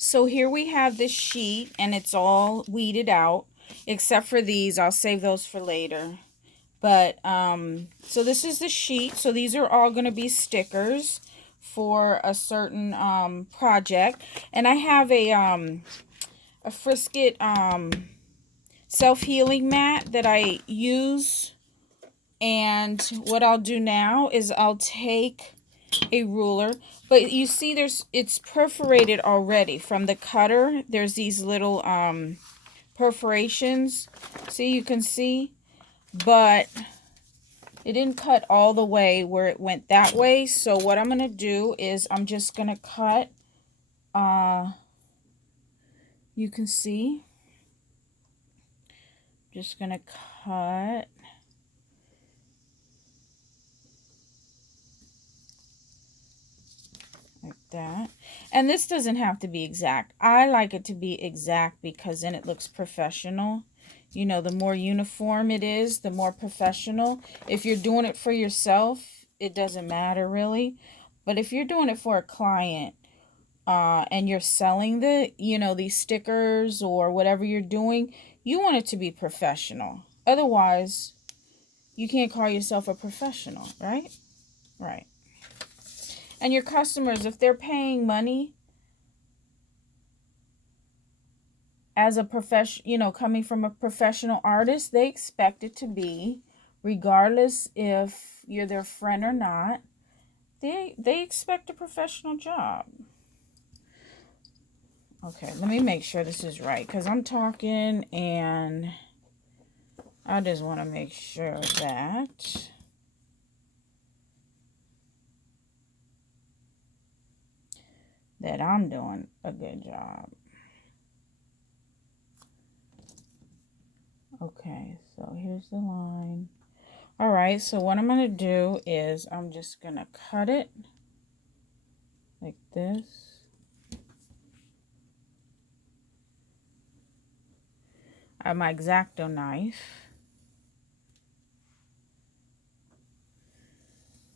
So here we have this sheet, and it's all weeded out, except for these. I'll save those for later. But, so this is the sheet. So these are all going to be stickers for a certain, project. And I have a Frisket, self-healing mat that I use. And what I'll do now is I'll take a ruler, but you see it's perforated already from the cutter. There's these little perforations, see, you can see, but it didn't cut all the way where it went that way. So what I'm gonna do is I'm just gonna cut, you can see, just gonna cut like that. And this doesn't have to be exact. I like it to be exact because then it looks professional. You know, the more uniform it is, the more professional. If you're doing it for yourself, it doesn't matter really. But if you're doing it for a client, and you're selling these stickers or whatever you're doing, you want it to be professional. Otherwise, you can't call yourself a professional, right? Right. And your customers, if they're paying money as a coming from a professional artist, they expect it to be, regardless if you're their friend or not, they expect a professional job. Okay, let me make sure this is right, because I'm talking and I just want to make sure that I'm doing a good job. Okay, so here's the line. All right, so what I'm going to do is I'm just going to cut it like this. I have my X-Acto knife.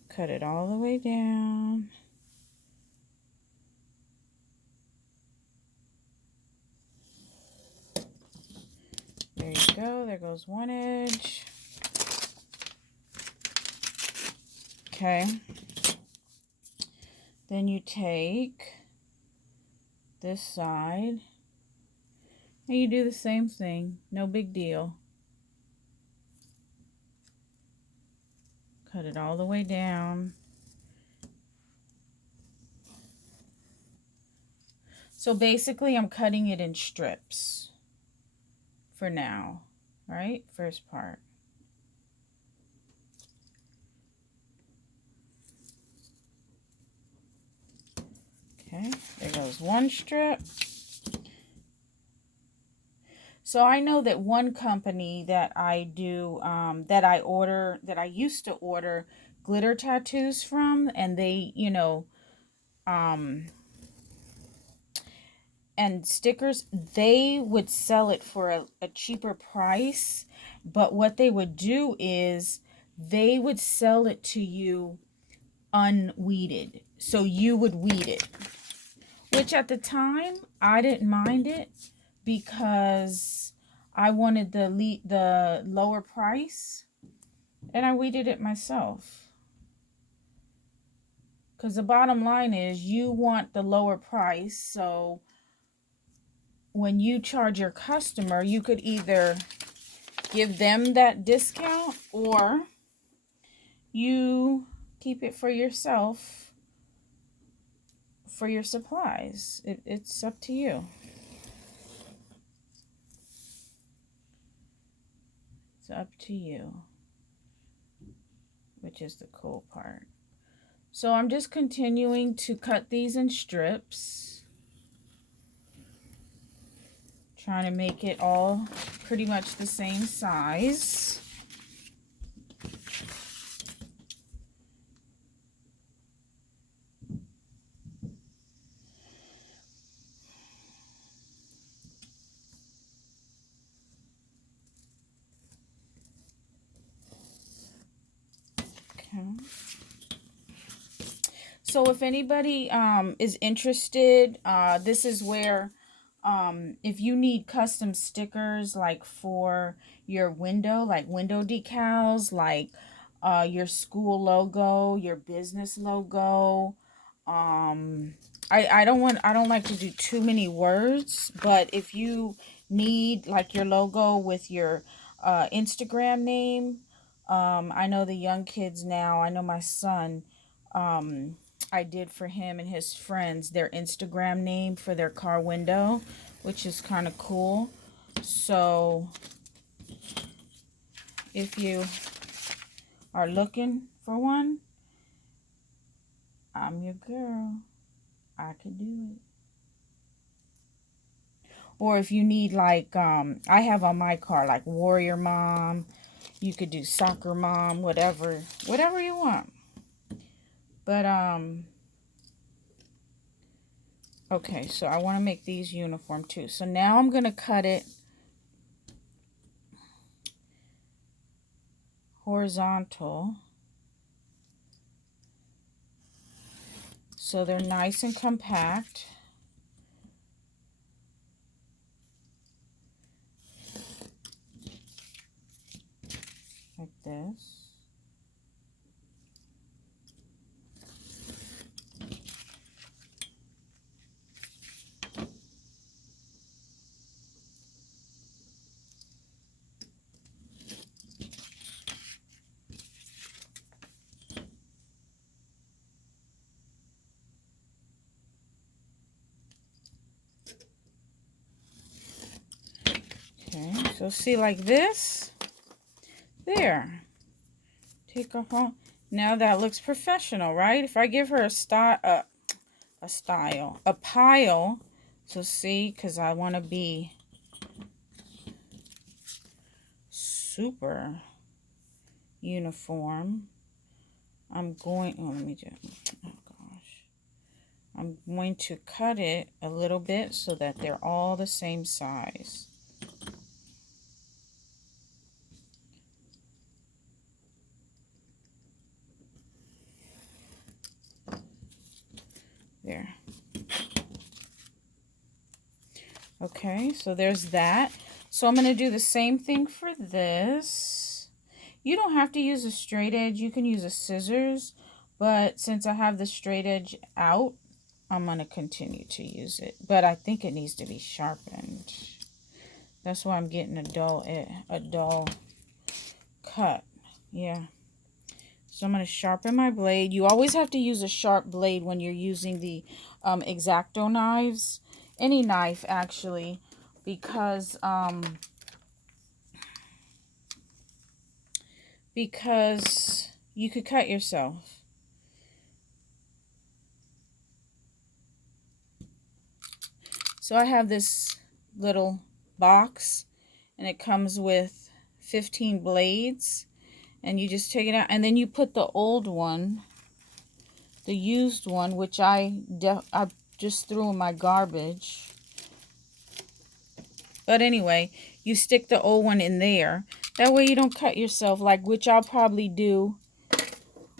Cut it all the way down. There you go. There goes one edge. Okay. Then you take this side and you do the same thing. No big deal. Cut it all the way down. So basically I'm cutting it in strips for now, right? First part. Okay, there goes one strip. So I know that one company that I do, that I used to order glitter tattoos from, and they, and stickers, they would sell it for a cheaper price. But what they would do is they would sell it to you unweeded. So you would weed it. Which at the time, I didn't mind it because I wanted the lower price. And I weeded it myself. Because the bottom line is you want the lower price. So when you charge your customer, you could either give them that discount or you keep it for yourself for your supplies. It's up to you. It's up to you, which is the cool part. So I'm just continuing to cut these in strips, trying to make it all pretty much the same size. So if anybody is interested, this is where if you need custom stickers like for your window, like window decals, like your school logo, your business logo. I don't like to do too many words, but if you need like your logo with your Instagram name, I know the young kids now, I know my son, I did for him and his friends their Instagram name for their car window, which is kind of cool. So if you are looking for one, I'm your girl. I could do it. Or if you need like I have on my car like warrior mom, you could do soccer mom, whatever you want. But okay, so I want to make these uniform too. So now I'm going to cut it horizontal. So they're nice and compact. Like this. Okay, so see like this. There. Take off all. Now that looks professional, right? If I give her a pile. So see, because I want to be super uniform. I'm going, oh, let me just, oh gosh. I'm going to cut it a little bit so that they're all the same size. There. Okay, so there's that. So I'm going to do the same thing for this. You don't have to use a straight edge. You can use a scissors. But since I have the straight edge out, I'm going to continue to use it. But I think it needs to be sharpened. That's why I'm getting a dull cut. Yeah. So I'm going to sharpen my blade. You always have to use a sharp blade when you're using the X-Acto knives. Any knife, actually. Because you could cut yourself. So I have this little box, and it comes with 15 blades. And you just take it out, and then you put the old one, the used one, which I just threw in my garbage. But anyway, you stick the old one in there. That way you don't cut yourself, like which I'll probably do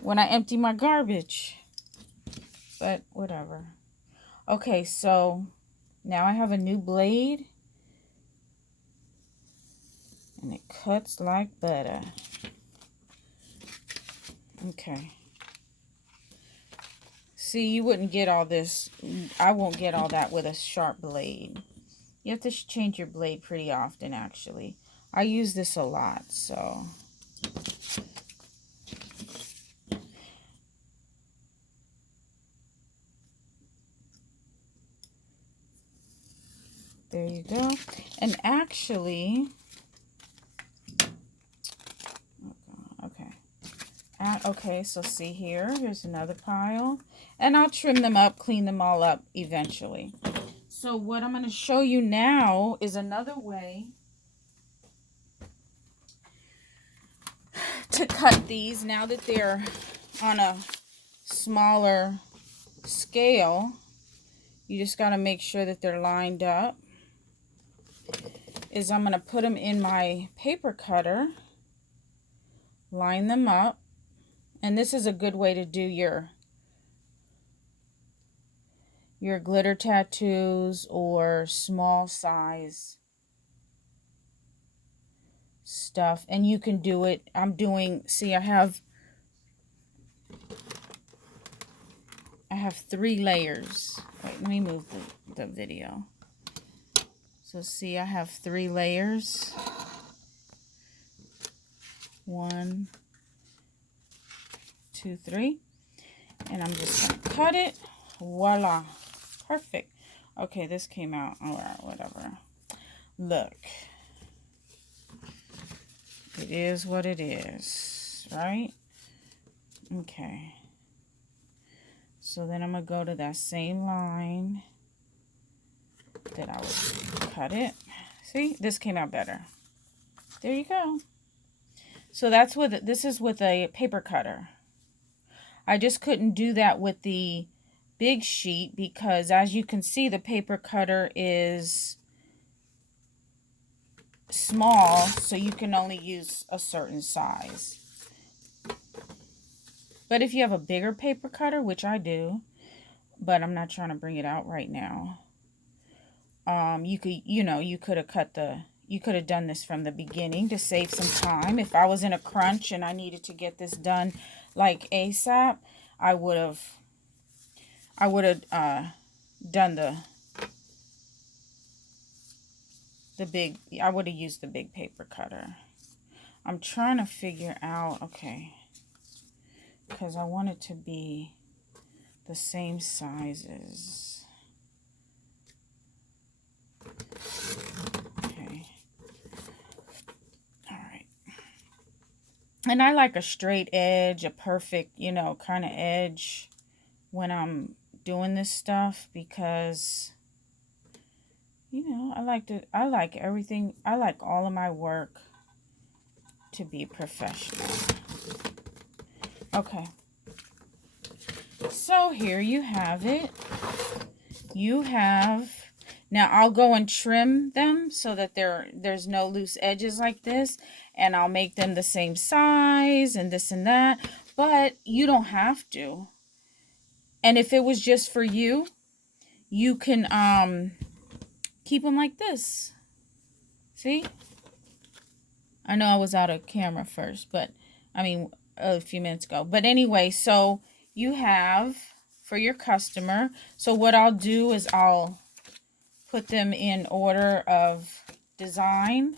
when I empty my garbage. But whatever. Okay, so now I have a new blade. And it cuts like butter. Okay. See, you wouldn't get all this. I won't get all that with a sharp blade. You have to change your blade pretty often, actually. I use this a lot, so. There you go. And actually, okay, so see here, here's another pile. And I'll trim them up, clean them all up eventually. So what I'm going to show you now is another way to cut these now that they're on a smaller scale. You just got to make sure that they're lined up. I'm going to put them in my paper cutter, line them up. And this is a good way to do your your glitter tattoos or small size stuff. And you can do it. I'm doing, see, I have 3 layers. Wait, let me move the video. So see, I have 3 layers. 1, 2, 3. And I'm just going to cut it. Voila. Perfect. Okay, this came out. All right, whatever. Look. It is what it is, right? Okay. So then I'm going to go to that same line that I was cut it. See, this came out better. There you go. So that's with, this is with a paper cutter. I just couldn't do that with the big sheet because, as you can see, the paper cutter is small, so you can only use a certain size. But if you have a bigger paper cutter, which I do, but I'm not trying to bring it out right now, you could, you could have done this from the beginning to save some time. If I was in a crunch and I needed to get this done like ASAP, I would have done the big, I would have used the big paper cutter. I'm trying to figure out, okay, because I want it to be the same sizes. Okay. All right. And I like a straight edge, a perfect, kind of edge when I'm doing this stuff because, I like everything. I like all of my work to be professional. Okay. So here you have it. Now I'll go and trim them so that there's no loose edges like this, and I'll make them the same size and this and that, but you don't have to. And if it was just for you, you can keep them like this. See? I know I was out of camera first, but I mean a few minutes ago. But anyway, so you have for your customer. So what I'll do is I'll put them in order of design.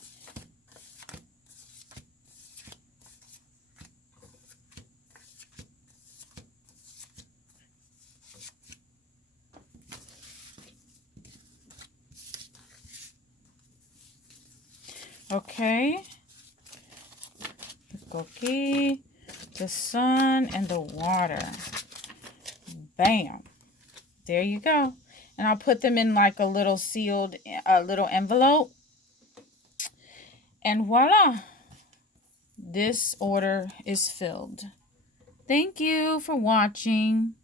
Okay. The cookie, the sun, and the water. Bam. There you go. And I'll put them in like a little sealed, little envelope. And voila. This order is filled. Thank you for watching.